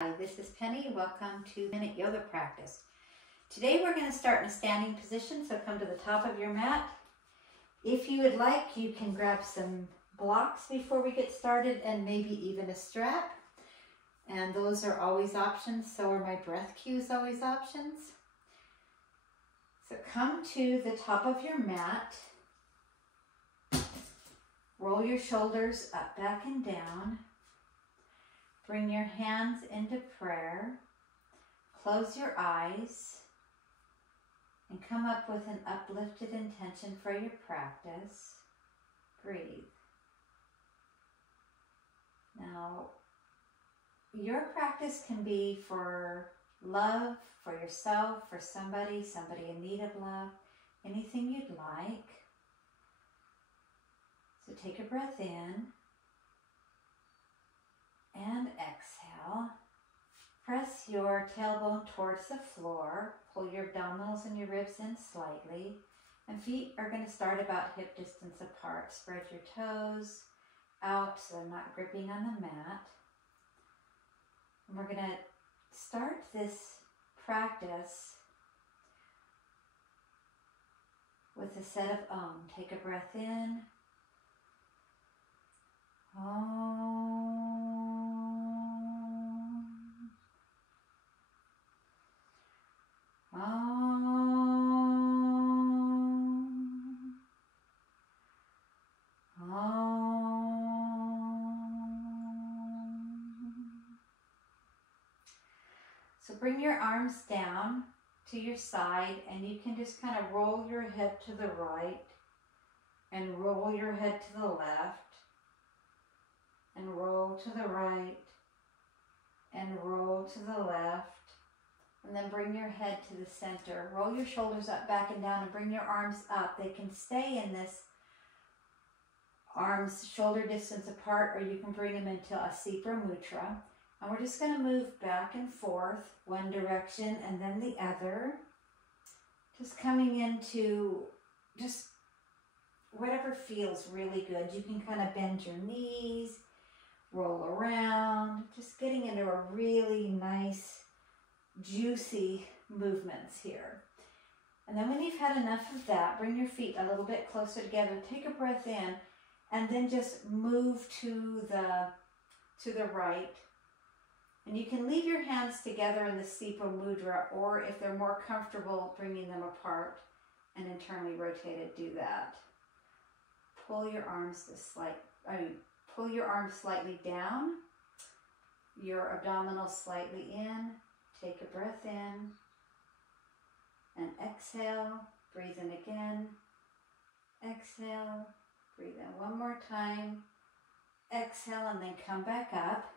Hi, this is Penny. Welcome to Minute Yoga Practice. Today we're going to start in a standing position, so come to the top of your mat. If you would like, you can grab some blocks before we get started and maybe even a strap. And those are always options, so are my breath cues always options. So come to the top of your mat. Roll your shoulders up, back, and down. Bring your hands into prayer. Close your eyes and come up with an uplifted intention for your practice. Breathe. Now, your practice can be for love, for yourself, for somebody in need of love, anything you'd like. So take a breath in and exhale. Press your tailbone towards the floor. Pull your abdominals and your ribs in slightly. And feet are going to start about hip distance apart. Spread your toes out so they're not gripping on the mat. And we're going to start this practice with a set of Om. Take a breath in. Om. Om. Om. So bring your arms down to your side, and you can just kind of roll your head to the right and roll your head to the left and roll to the right and roll to the left. And then bring your head to the center. Roll your shoulders up, back, and down, and bring your arms up. They can stay in this arms shoulder distance apart, or you can bring them into a Sipra Mudra. And we're just going to move back and forth, one direction and then the other. Just coming into just whatever feels really good. You can kind of bend your knees, roll around, just getting into a really nice, juicy movements here. And then when you've had enough of that, bring your feet a little bit closer together. Take a breath in, and then just move to the right. And you can leave your hands together in the Sipra Mudra, or if they're more comfortable bringing them apart and internally rotated, do that. Pull your arms pull your arms slightly down, your abdominals slightly in. Take a breath in and exhale. Breathe in again. Exhale. Breathe in one more time. Exhale, and then come back up.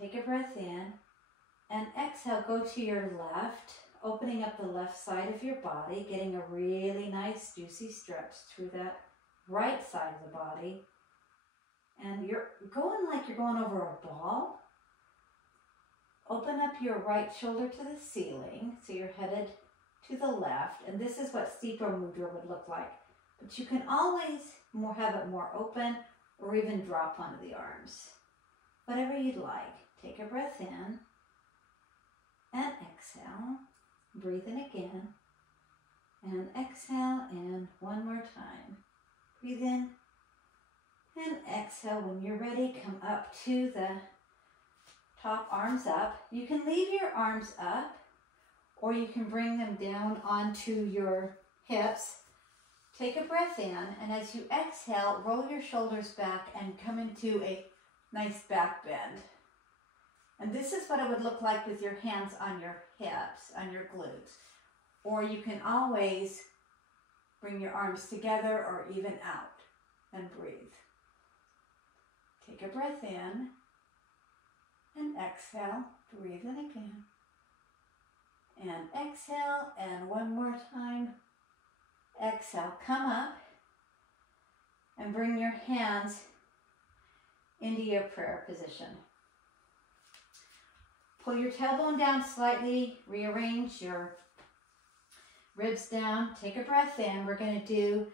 Take a breath in and exhale. Go to your left, opening up the left side of your body, getting a really nice juicy stretch through that right side of the body. And you're going like you're going over a ball. Open up your right shoulder to the ceiling, so you're headed to the left. And this is what Sipra Mudra would look like. But you can always have it more open, or even drop onto the arms. Whatever you'd like. Take a breath in and exhale. Breathe in again and exhale, and one more time. Breathe in and exhale. When you're ready, come up to the top, arms up. You can leave your arms up, or you can bring them down onto your hips. Take a breath in, and as you exhale, roll your shoulders back and come into a nice back bend. And this is what it would look like with your hands on your hips, on your glutes. Or you can always bring your arms together or even out and breathe. Take a breath in and exhale. Breathe in again. And exhale, and one more time. Exhale. Come up and bring your hands into your prayer position. Pull your tailbone down slightly, rearrange your ribs down, take a breath in. We're going to do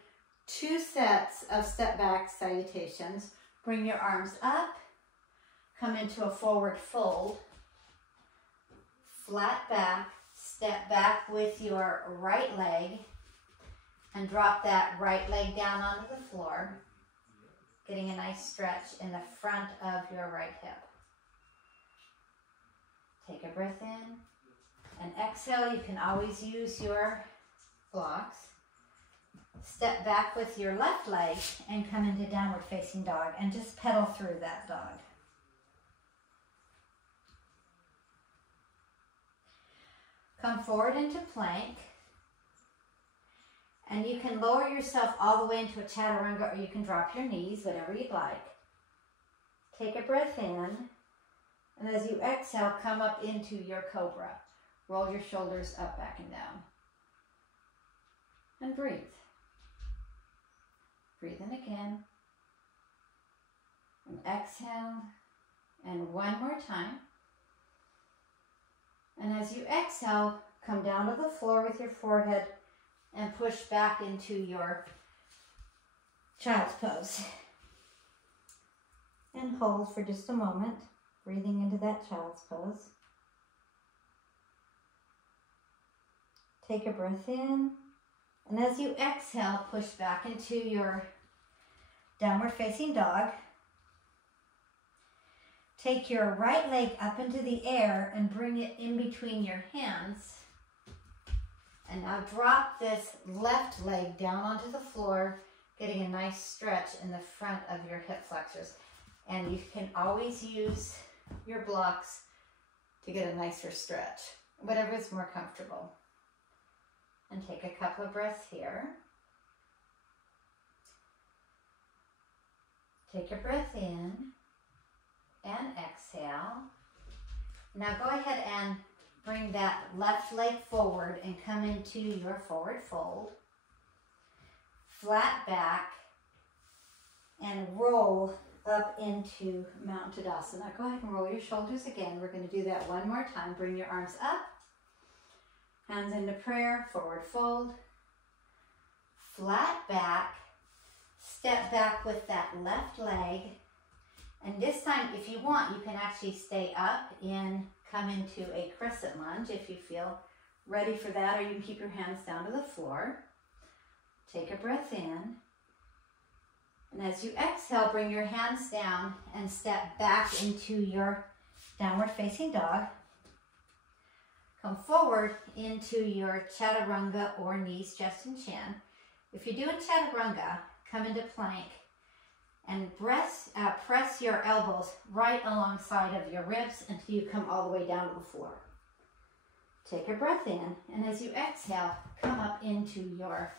2 sets of step back salutations. Bring your arms up, come into a forward fold. Flat back, step back with your right leg and drop that right leg down onto the floor, getting a nice stretch in the front of your right hip. Take a breath in and exhale. You can always use your blocks. Step back with your left leg and come into downward facing dog and just pedal through that dog. Come forward into plank, and you can lower yourself all the way into a chaturanga, or you can drop your knees, whatever you'd like. Take a breath in, and as you exhale, come up into your cobra. Roll your shoulders up, back, and down. And breathe. Breathe in again. And exhale. And one more time. And as you exhale, come down to the floor with your forehead and push back into your child's pose. And hold for just a moment, breathing into that child's pose. Take a breath in, and as you exhale, push back into your downward facing dog. Take your right leg up into the air and bring it in between your hands. And now drop this left leg down onto the floor, getting a nice stretch in the front of your hip flexors. And you can always use your blocks to get a nicer stretch, whatever is more comfortable. And take a couple of breaths here. Take a breath in and exhale. Now go ahead and bring that left leg forward and come into your forward fold. Flat back and roll up into Mountain Tadasana. Go ahead and roll your shoulders again. We're going to do that one more time. Bring your arms up. Hands into prayer, forward fold, flat back, step back with that left leg, and this time, if you want, you can actually stay up and come into a crescent lunge if you feel ready for that, or you can keep your hands down to the floor. Take a breath in, and as you exhale, bring your hands down and step back into your downward facing dog. Come forward into your chaturanga or knees, chest, and chin. If you're doing chaturanga, come into plank and press your elbows right alongside of your ribs until you come all the way down to the floor. Take a breath in, and as you exhale, come up into your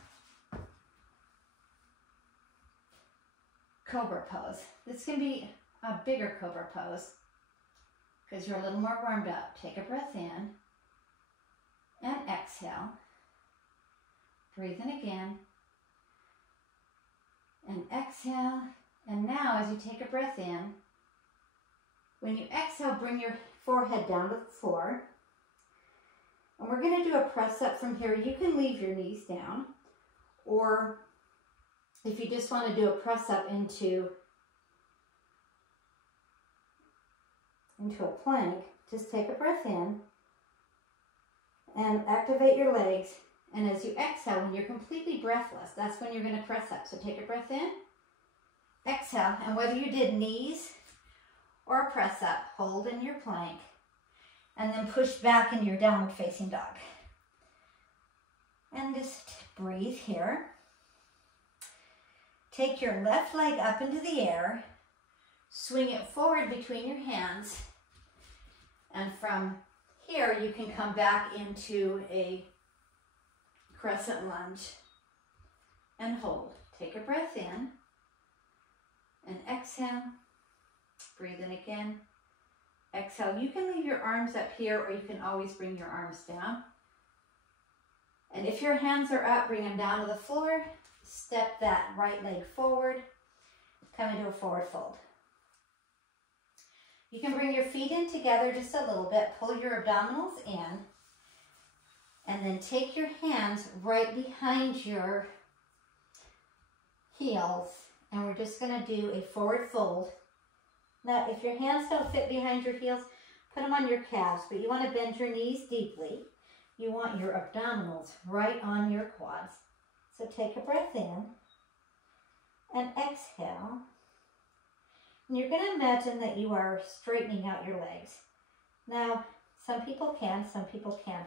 cobra pose. This can be a bigger cobra pose because you're a little more warmed up. Take a breath in. And exhale. Breathe in again. And exhale. And now as you take a breath in, when you exhale, bring your forehead down to the floor. And we're going to do a press up from here. You can leave your knees down. Or if you just want to do a press up into a plank, just take a breath in. And activate your legs, and as you exhale, when you're completely breathless, that's when you're going to press up. So take a breath in, exhale, and whether you did knees or a press up, hold in your plank, and then push back into your downward facing dog. And just breathe here. Take your left leg up into the air, swing it forward between your hands, and from here, you can come back into a crescent lunge and hold. Take a breath in and exhale. Breathe in again. Exhale. You can leave your arms up here, or you can always bring your arms down. And if your hands are up, bring them down to the floor. Step that right leg forward. Come into a forward fold. You can bring your feet in together just a little bit, pull your abdominals in, and then take your hands right behind your heels, and we're just going to do a forward fold Now, if your hands don't fit behind your heels, put them on your calves, but you want to bend your knees deeply. You want your abdominals right on your quads. So take a breath in and exhale. And you're going to imagine that you are straightening out your legs. Now, some people can, some people can't.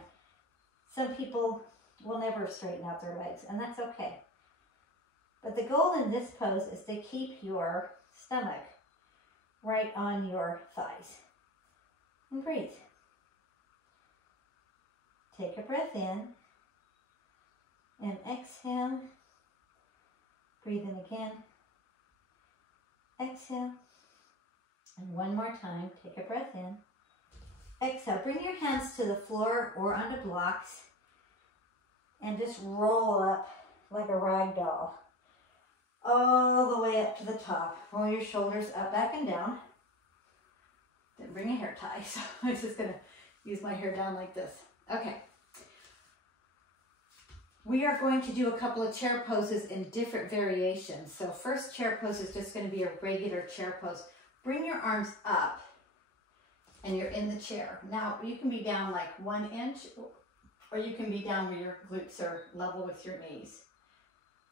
Some people will never straighten out their legs, and that's okay. But the goal in this pose is to keep your stomach right on your thighs. And breathe. Take a breath in and exhale. Breathe in again. Exhale. And one more time, take a breath in. Exhale. Bring your hands to the floor or onto blocks and just roll up like a rag doll. All the way up to the top. Roll your shoulders up, back, and down. Didn't bring a hair tie, so I'm just going to use my hair down like this. Okay. We are going to do a couple of chair poses in different variations. So first chair pose is just going to be a regular chair pose. Bring your arms up and you're in the chair. Now you can be down like 1 inch or you can be down where your glutes are level with your knees.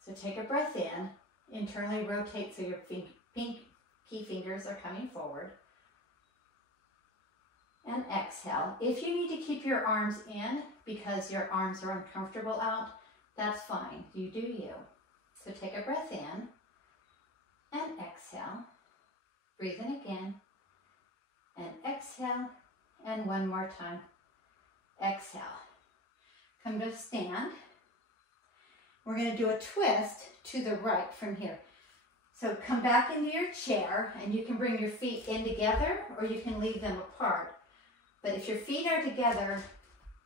So take a breath in, internally rotate so your key fingers are coming forward. And exhale. If you need to keep your arms in because your arms are uncomfortable out, that's fine. You do you. So take a breath in and exhale. Breathe in again and exhale. And one more time. Exhale. Come to a stand. We're going to do a twist to the right from here. So come back into your chair and you can bring your feet in together or you can leave them apart. But if your feet are together,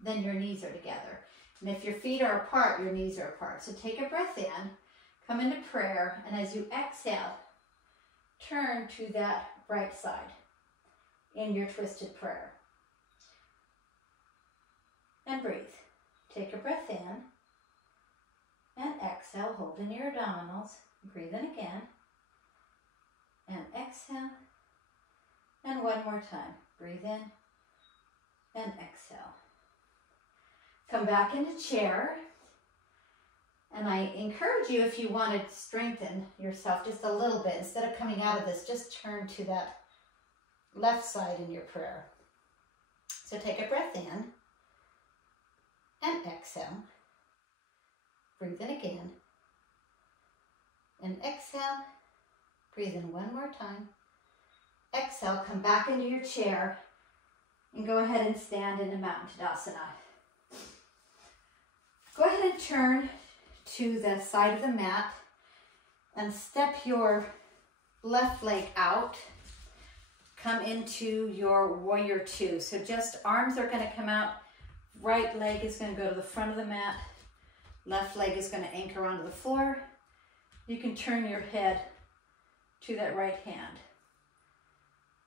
then your knees are together. And if your feet are apart, your knees are apart. So take a breath in, come into prayer, and as you exhale, turn to that right side in your twisted prayer. And breathe. Take a breath in and exhale, holding your abdominals. Breathe in again and exhale. And one more time. Breathe in and exhale. Come back into chair. And I encourage you, if you want to strengthen yourself just a little bit, instead of coming out of this, just turn to that left side in your prayer. So take a breath in and exhale. Breathe in again. And exhale. Breathe in one more time. Exhale, come back into your chair and go ahead and stand in a Mountain Tadasana. Go ahead and turn to the side of the mat and step your left leg out. Come into your warrior two. So just arms are going to come out. Right leg is going to go to the front of the mat. Left leg is going to anchor onto the floor. You can turn your head to that right hand.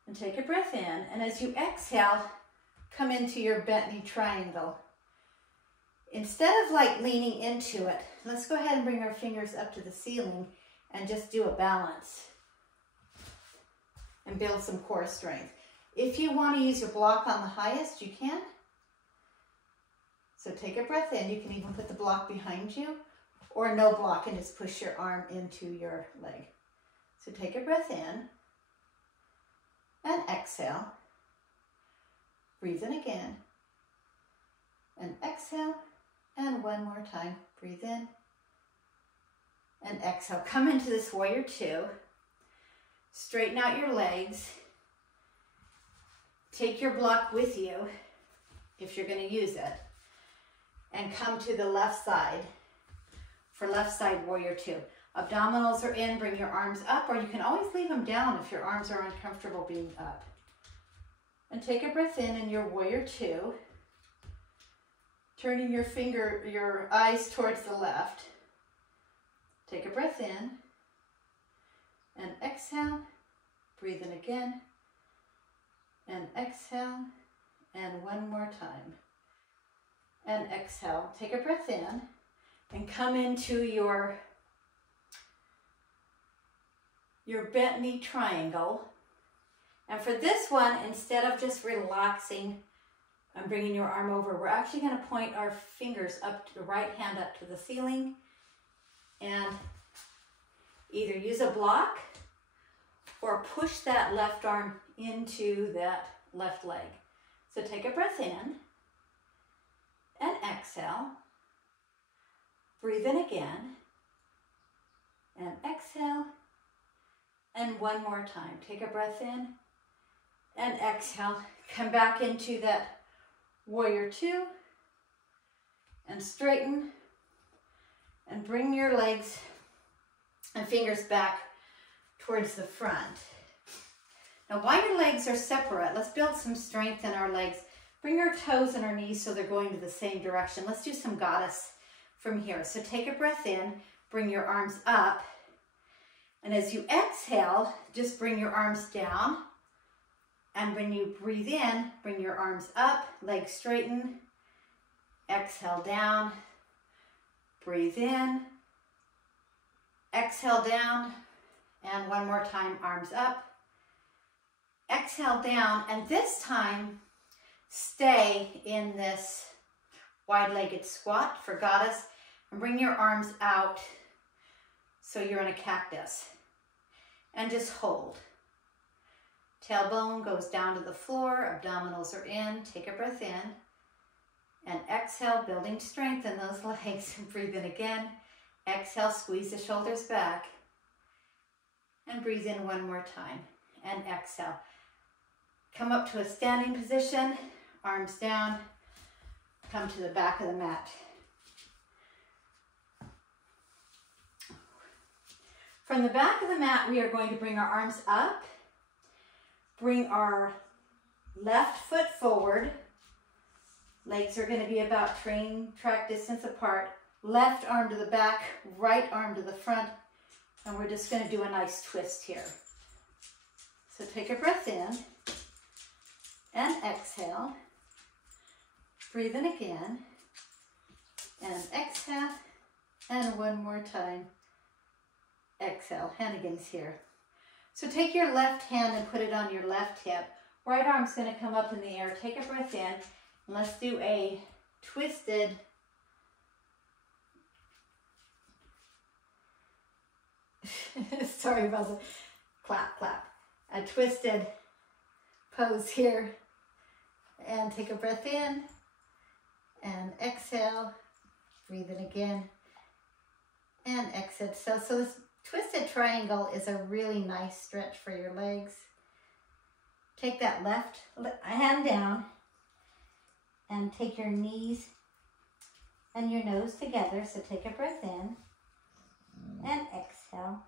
And take a breath in. And as you exhale, come into your bent knee triangle. Instead of like leaning into it, let's go ahead and bring our fingers up to the ceiling and just do a balance and build some core strength. If you want to use your block on the highest, you can. So take a breath in. You can even put the block behind you or no block and just push your arm into your leg. So take a breath in and exhale. Breathe in again and exhale. And one more time, breathe in and exhale. Come into this warrior two. Straighten out your legs. Take your block with you if you're going to use it. And come to the left side for left side warrior two. Abdominals are in, bring your arms up, or you can always leave them down if your arms are uncomfortable being up. And take a breath in your warrior two. Turning your eyes towards the left. Take a breath in and exhale. Breathe in again and exhale. And one more time. And exhale. Take a breath in and come into your bent knee triangle. And for this one, instead of just relaxing and bringing your arm over, we're actually going to point our fingers up to the right hand up to the ceiling and either use a block or push that left arm into that left leg. So take a breath in and exhale. Breathe in again and exhale. And one more time. Take a breath in and exhale. Come back into that warrior two and straighten and bring your legs and fingers back towards the front. Now while your legs are separate, let's build some strength in our legs. Bring our toes and our knees so they're going to the same direction. Let's do some goddess from here. So take a breath in, bring your arms up, and as you exhale, just bring your arms down. And when you breathe in, bring your arms up, legs straighten, exhale down, breathe in, exhale down, and one more time, arms up, exhale down, and this time, stay in this wide-legged squat for goddess, and bring your arms out so you're in a cactus, and just hold. Tailbone goes down to the floor, abdominals are in, take a breath in, and exhale, building strength in those legs, and breathe in again. Exhale, squeeze the shoulders back, and breathe in one more time, and exhale. Come up to a standing position, arms down, come to the back of the mat. From the back of the mat, we are going to bring our arms up, bring our left foot forward. Legs are going to be about train track distance apart. Left arm to the back, right arm to the front, and we're just going to do a nice twist here. So take a breath in and exhale. Breathe in again and exhale, and one more time. Exhale, Hannigan's here. So take your left hand and put it on your left hip. Right arm's going to come up in the air. Take a breath in, and let's do a twisted sorry about the clap, clap. A twisted pose here. And take a breath in and exhale. Breathe in again and exhale. So this twisted triangle is a really nice stretch for your legs. Take that left hand down and take your knees and your nose together. So take a breath in and exhale.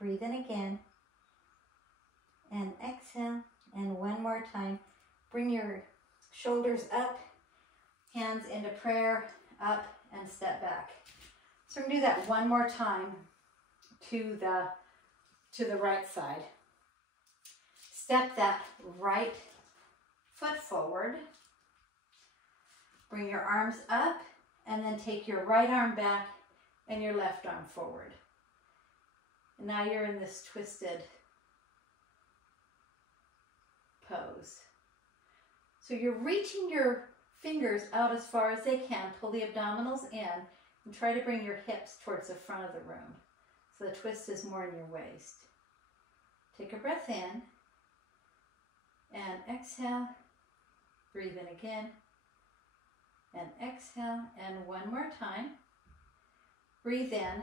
Breathe in again and exhale. And one more time. Bring your shoulders up, hands into prayer, up and step back. So we're going to do that one more time to the right side. Step that right foot forward. Bring your arms up and then take your right arm back and your left arm forward. And now you're in this twisted pose. So you're reaching your fingers out as far as they can. Pull the abdominals in and try to bring your hips towards the front of the room. So the twist is more in your waist. Take a breath in and exhale. Breathe in again and exhale. And one more time. Breathe in.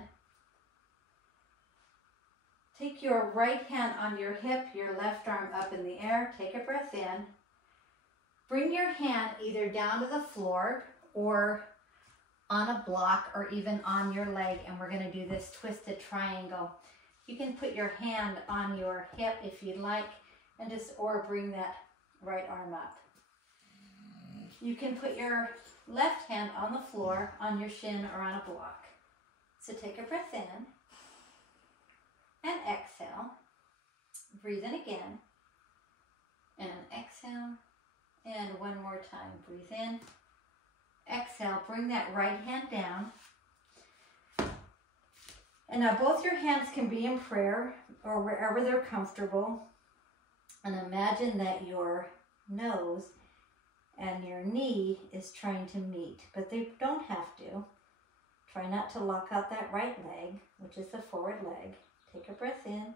Take your right hand on your hip, your left arm up in the air. Take a breath in. Bring your hand either down to the floor or on a block or even on your leg, and we're going to do this twisted triangle. You can put your hand on your hip if you'd like, and or bring that right arm up. You can put your left hand on the floor, on your shin, or on a block. So take a breath in and exhale. Breathe in again and exhale. And one more time. Breathe in. Exhale. Bring that right hand down. And now both your hands can be in prayer or wherever they're comfortable. And imagine that your nose and your knee is trying to meet, but they don't have to. Try not to lock out that right leg, which is the forward leg. Take a breath in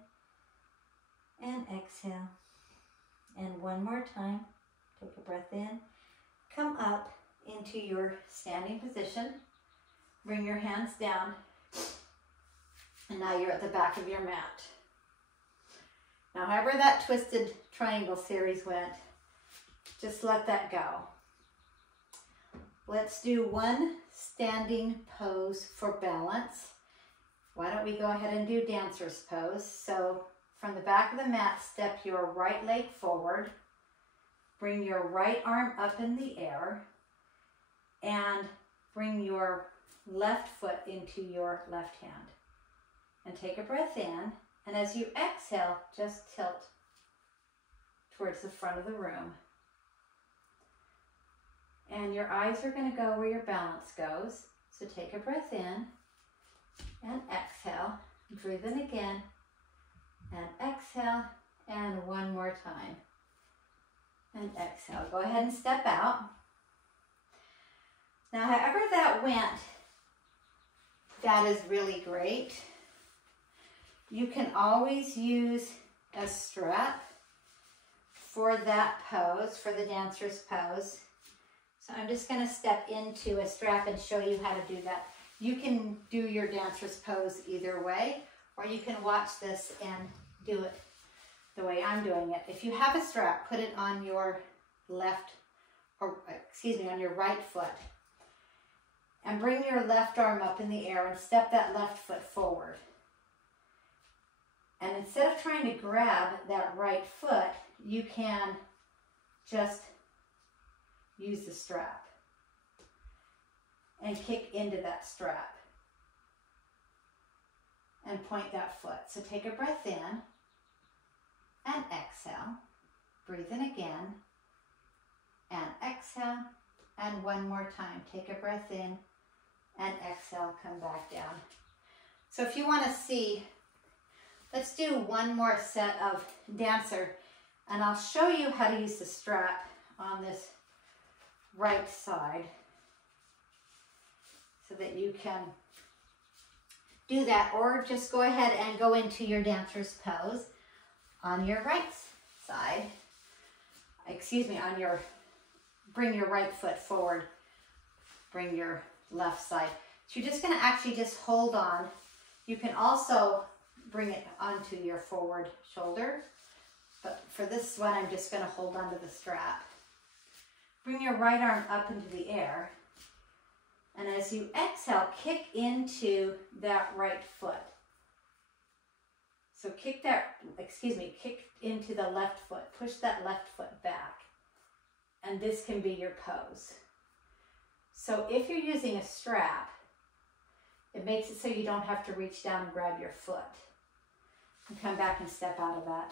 and exhale. And one more time, take a breath in. Come up into your standing position. Bring your hands down. And now you're at the back of your mat. Now, however that twisted triangle series went, just let that go. Let's do one standing pose for balance. Why don't we go ahead and do dancer's pose? So from the back of the mat, step your right leg forward. Bring your right arm up in the air and bring your left foot into your left hand. And take a breath in. And as you exhale, just tilt towards the front of the room. And your eyes are going to go where your balance goes. So take a breath in and exhale. Breathe in again and exhale. And one more time. And exhale. Go ahead and step out. Now, however that went, that is really great. You can always use a strap for that pose, for the dancer's pose. So I'm just going to step into a strap and show you how to do that. You can do your dancer's pose either way, or you can watch this and do it the way I'm doing it. If you have a strap, put it on your on your right foot. And bring your left arm up in the air and step that left foot forward. And instead of trying to grab that right foot, you can just use the strap and kick into that strap and point that foot. So take a breath in and exhale. Breathe in again and exhale. And one more time. Take a breath in and exhale. Come back down. So if you want to see, let's do one more set of dancer, and I'll show you how to use the strap on this right side so that you can do that, or just go ahead and go into your dancer's pose on your right side. Bring your right foot forward, bring your left side. So you're just going to actually just hold on. You can also bring it onto your forward shoulder, but for this one, I'm just going to hold onto the strap. Bring your right arm up into the air, and as you exhale, kick into that right foot. So kick into the left foot, push that left foot back, and this can be your pose. So if you're using a strap, it makes it so you don't have to reach down and grab your foot. And come back and step out of that.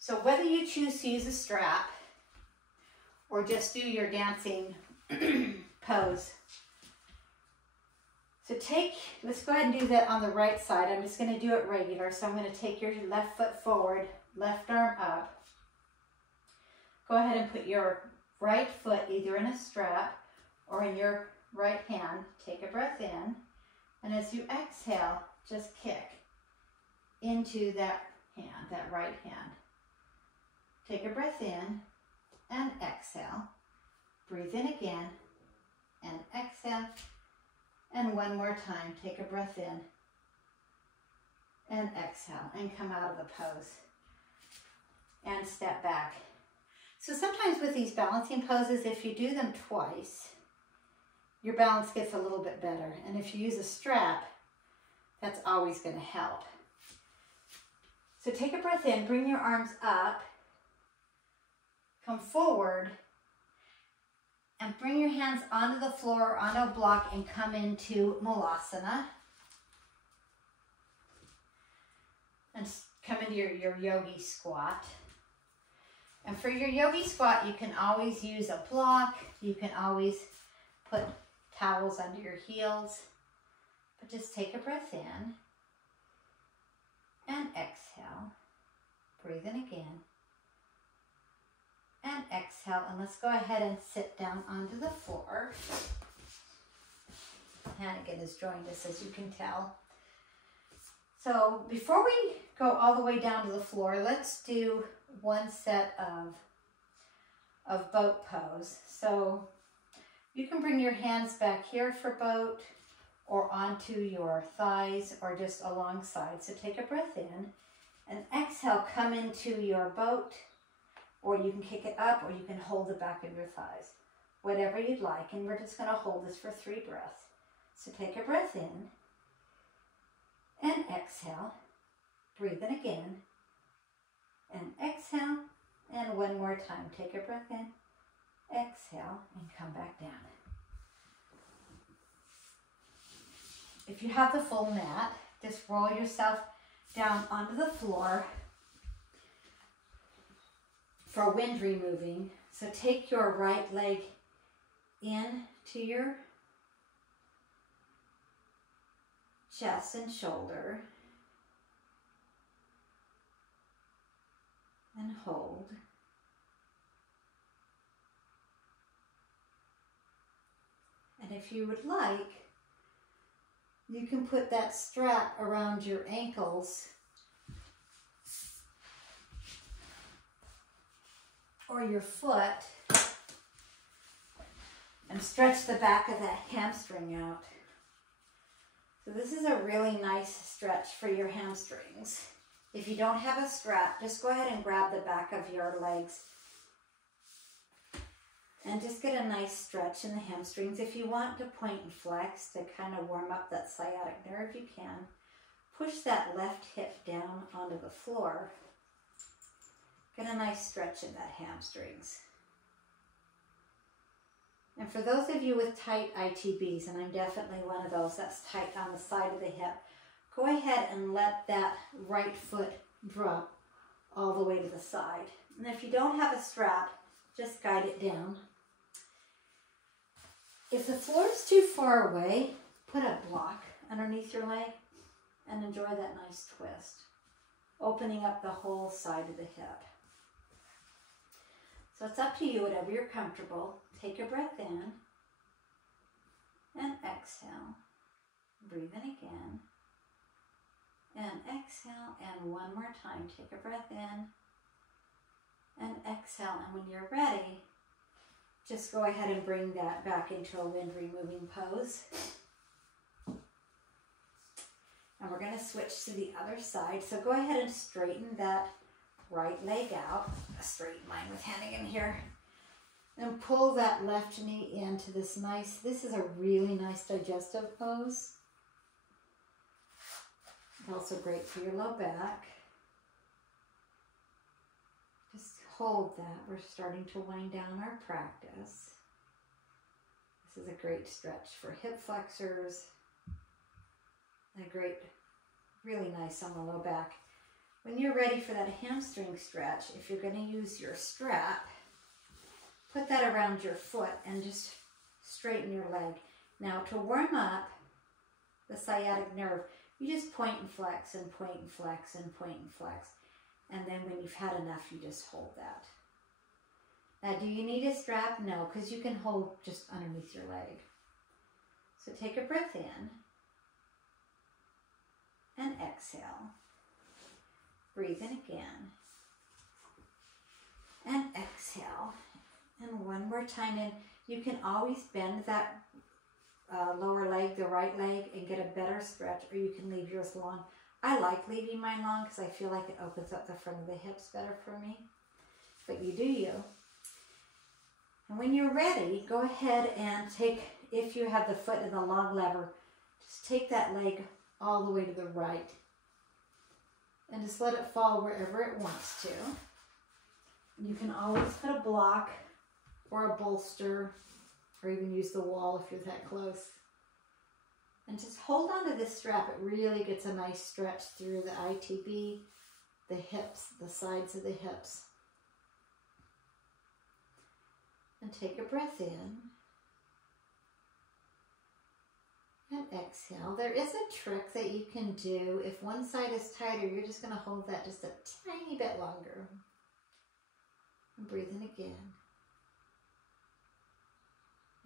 So whether you choose to use a strap or just do your dancing pose. So let's go ahead and do that on the right side. I'm just going to do it regular. So I'm going to take your left foot forward, left arm up. Go ahead and put your right foot either in a strap or in your right hand. Take a breath in. And as you exhale, just kick into that hand, that right hand. Take a breath in and exhale. Breathe in again and exhale. And one more time, take a breath in and exhale and come out of the pose and step back. So sometimes with these balancing poses, if you do them twice, your balance gets a little bit better. And if you use a strap, that's always going to help. So take a breath in, bring your arms up, come forward, and bring your hands onto the floor or onto a block and come into Malasana. And come into your yogi squat. And for your yogi squat, you can always use a block. You can always put towels under your heels. But just take a breath in and exhale. Breathe in again. And exhale. And let's go ahead and sit down onto the floor. Hannigan is joined us, as you can tell. So before we go all the way down to the floor, let's do one set of boat pose. So you can bring your hands back here for boat, or onto your thighs, or just alongside. So take a breath in and exhale, come into your boat, or you can kick it up, or you can hold it back in your thighs, whatever you'd like. And we're just going to hold this for 3 breaths. So take a breath in and exhale. Breathe in again and exhale. And one more time. Take a breath in, exhale, and come back down. If you have the full mat, just roll yourself down onto the floor for wind removing. So take your right leg in to your chest and shoulder and hold. And if you would like, you can put that strap around your ankles or your foot and stretch the back of that hamstring out. So this is a really nice stretch for your hamstrings. If you don't have a strap, just go ahead and grab the back of your legs and just get a nice stretch in the hamstrings. If you want to point and flex to kind of warm up that sciatic nerve, you can. Push that left hip down onto the floor. Get a nice stretch in that hamstrings. And for those of you with tight ITBs, and I'm definitely one of those that's tight on the side of the hip, go ahead and let that right foot drop all the way to the side. And if you don't have a strap, just guide it down. If the floor is too far away, put a block underneath your leg and enjoy that nice twist, opening up the whole side of the hip. So it's up to you, whatever you're comfortable. Take a breath in and exhale. Breathe in again and exhale. And one more time, take a breath in and exhale. And when you're ready, just go ahead and bring that back into a wind removing pose. And we're going to switch to the other side. So go ahead and straighten that right leg out. I'll straighten mine with Hannigan here. And pull that left knee into this nice, this is a really nice digestive pose. Also great for your low back. Just hold that. We're starting to wind down our practice. This is a great stretch for hip flexors. A great, really nice on the low back. When you're ready for that hamstring stretch, if you're going to use your strap, put that around your foot and just straighten your leg. Now to warm up the sciatic nerve, you just point and flex and point and flex and point and flex. And then when you've had enough, you just hold that. Now, do you need a strap? No, because you can hold just underneath your leg. So take a breath in and exhale. Breathe in again and exhale. And one more time in. You can always bend that lower leg, the right leg, and get a better stretch, or you can leave yours long. I like leaving mine long because I feel like it opens up the front of the hips better for me. But you do you. And when you're ready, go ahead and take, if you have the foot in the long lever, just take that leg all the way to the right. And just let it fall wherever it wants to. You can always put a block or a bolster, or even use the wall if you're that close. And just hold on to this strap. It really gets a nice stretch through the ITB, the hips, the sides of the hips. And take a breath in and exhale. There is a trick that you can do. If one side is tighter, you're just going to hold that just a tiny bit longer. And breathe in again.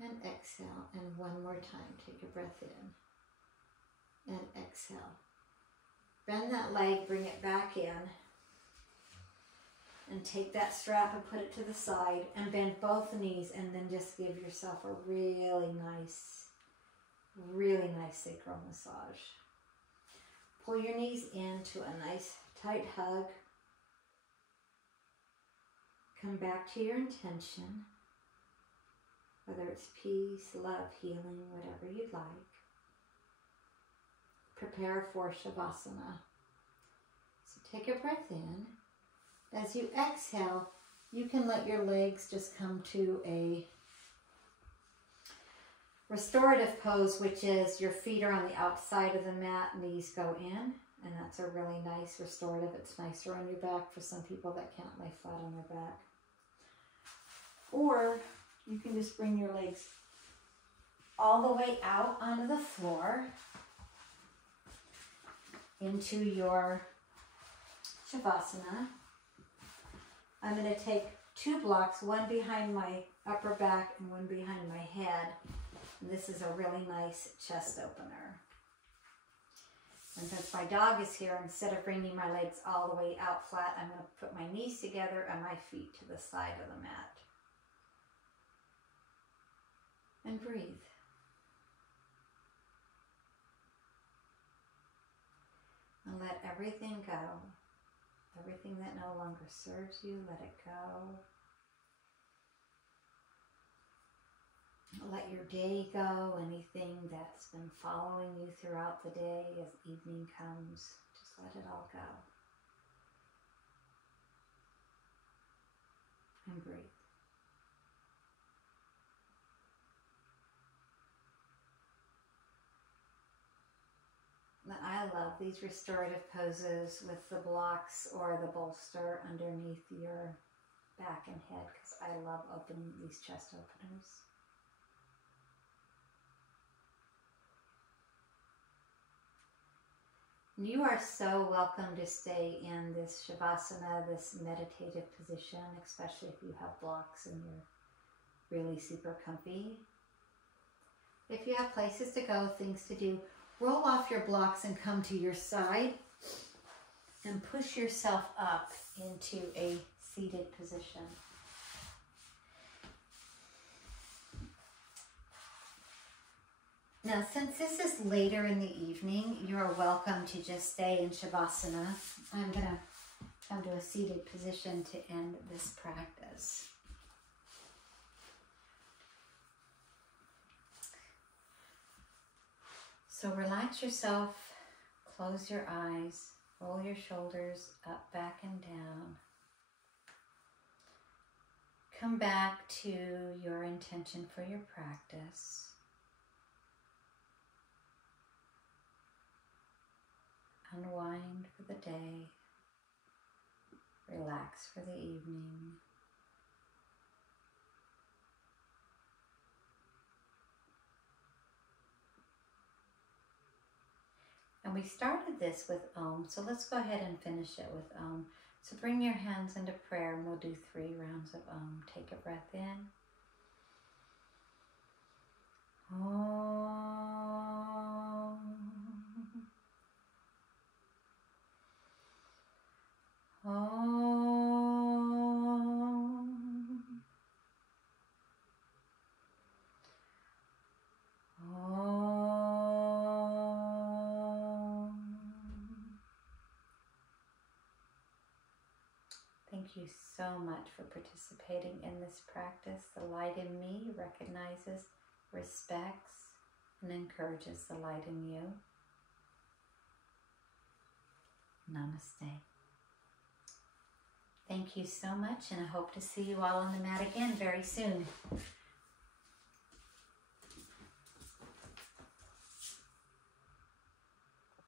And exhale. And one more time. Take a breath in. And exhale. Bend that leg, bring it back in. And take that strap and put it to the side. And bend both knees. And then just give yourself a really nice sacral massage. Pull your knees into a nice tight hug. Come back to your intention, whether it's peace, love, healing, whatever you'd like. Prepare for Shavasana. So take a breath in. As you exhale, you can let your legs just come to a restorative pose, which is your feet are on the outside of the mat, knees go in, and that's a really nice restorative. It's nicer on your back for some people that can't lay flat on their back. Or you can just bring your legs all the way out onto the floor into your Shavasana. I'm going to take 2 blocks, one behind my upper back and one behind my head. And this is a really nice chest opener. And since my dog is here, instead of bringing my legs all the way out flat, I'm going to put my knees together and my feet to the side of the mat. And breathe. And let everything go. Everything that no longer serves you, let it go. Let your day go, anything that's been following you throughout the day as evening comes, just let it all go. And breathe. I love these restorative poses with the blocks or the bolster underneath your back and head because I love opening these chest openers. You are so welcome to stay in this Shavasana, this meditative position, especially if you have blocks and you're really super comfy. If you have places to go, things to do, roll off your blocks and come to your side and push yourself up into a seated position. Now, since this is later in the evening, you're welcome to just stay in Shavasana. I'm going to come to a seated position to end this practice. So relax yourself, close your eyes, roll your shoulders up, back, and down. Come back to your intention for your practice. Unwind for the day. Relax for the evening. And we started this with Om, so let's go ahead and finish it with Om. So bring your hands into prayer and we'll do 3 rounds of Om. Take a breath in. Om. Om. Om. Thank you so much for participating in this practice. The light in me recognizes, respects, and encourages the light in you. Namaste. Thank you so much, and I hope to see you all on the mat again very soon.